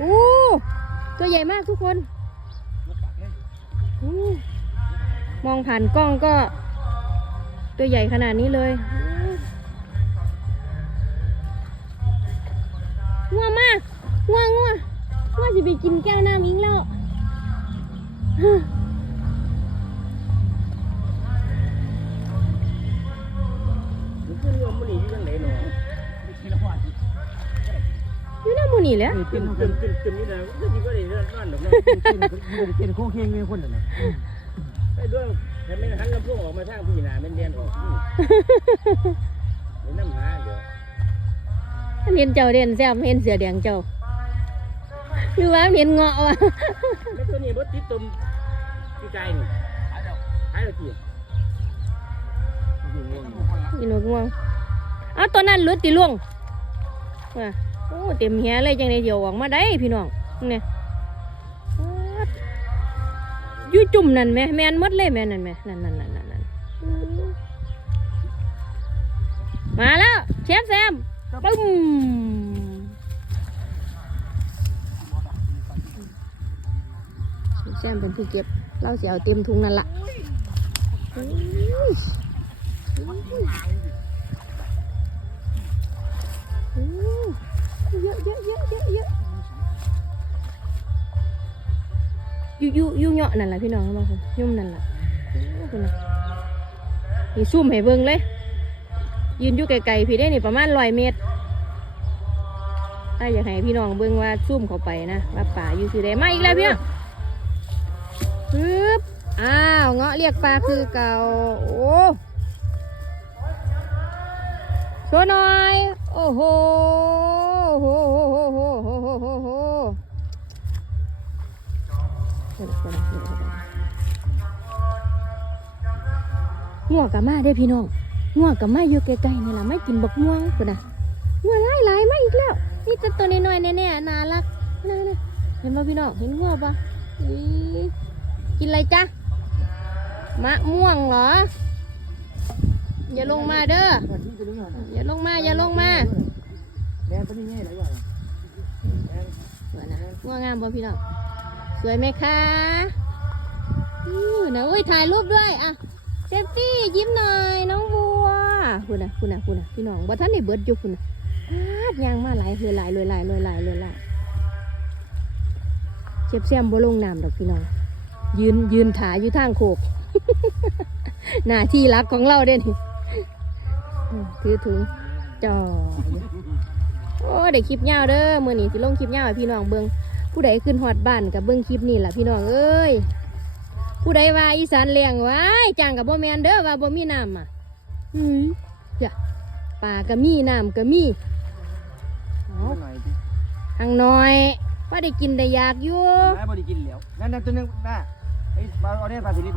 โอ้ตัวใหญ่มากทุกคนอมองผ่านกล้องก็ ตัวใหญ่ขนาดนี้เลยง่วมากง่วงัวงัวจะไปกินแก้วน้ำอิงแล้ว นี่แหล้วตึมตึมตึมตึมนี่นะก็สิบ่ได้นองนดอกเนาะเกินโค้งเค้งมีคนน่ะนะไอ้ด้วยถ้าแม่หันลำโพงออกมาทางพี่น่ะแม่นเรียนออกนี่เดี๋ยวน้ำหาเดี๋ยวเห็นเจ้าเด่นแซมเห็นเสือแดงเจ้าหรือว่าเห็นเงาะวะแล้วตัวนี้บ่ติดตุ่มพี่ไก่นี่หายแล้วหายแล้วทีอีนกง่วงเอาตัวนั้นลุดติลุงว่ะ โอ้เต็มแหเลยจังไดเดียวออกมาได้พี่น้องเนี่ยป๊าดอยู่จุ่มนั่นไหมแมนหมดเลยแม่นั่นไหมนั่นนั่นนั่นนั่นนั่นอื้อมาแล้วเชฟแซมปึ้มเชฟแซมเป็นผู้เก็บเราเสียเอาเต็มทุงนั่นละ ยูยูอยูเหาะนั่นแหละพี่น้องบางคนยุ่มนั่นแหละคุณน่ะนี่ซุ่มให้เบิ่งเลย ยืนอยู่ไกลๆพี่ได้นี่ประมาณร้อยเมตรถ้าอยากให้พี่น้องเบิ่งว่าซุ่มเข้าไปนะว่าป่าอยู่สิได้มาอีกแล้วพี่น้องปึ๊บอ้าวเงาะเรียกปลาคือเก่าโอ้โชว์หน่อยโอ้โหโอ้โห งวงกับมาได้พี่น้องงวงกับมาอยู่ใกล้ๆนี่ล่ะไม่กินบักม่วงคนน่ะงวงหลายหลายมาอีกแล้วนี่จะตัวน้อยๆแน่ๆน่ารักน่านะเห็นป่ะพี่น้องเห็นงวงปะอีกินอะไรจ๊ะมะม่วงเหรอ อย่าลงมาเด้ออย่าลงมาอย่าลงมาแม่ตัวนี้ง่ายหลายอย่างสวยนะง่วงงามบ่พี่น้องสวยไหมคะอู้นะโอ้ยถ่ายรูปด้วยอะ เซฟฟี่ยิ้มหน่อยน้องบัวคุณนะคุณนะคุณนะพี่น้องบ่ท่านได้เบิดอยู่คุณนะพาดยางมาหลายเลยหลายเลยหลายเลยหลายเลยหลายเจ็บแซมบ่ลงน้ำดอกพี่น้อง ยืนยืนถาอยู่ทางโคกหน้าที่รักของเราเด้นี่ถือถุงจอโอ้ได้คลิปยาวเด้อมื้อนี้สิลงคลิปยาวให้พี่น้องเบิงผู้ใดขึ้นฮอดบ้านกับเบิงคลิปนี่แหละพี่น้องเอ้ย ผู้ใดว่าอีสานเลี้ยงไว้จ้างกับบ่แม่นเด้อว่าบ่มีน้ำอะเฮ้ยจ้ะปลาก็มีน้ำก็มีเอาหน่อยทางน้อยว่าได้กินได้อยากอยู่ได้บริกินแล้ว นั่นนั่นตัวนึงน่ะไอ้ปลาเอาเนี่ยปลาสลิด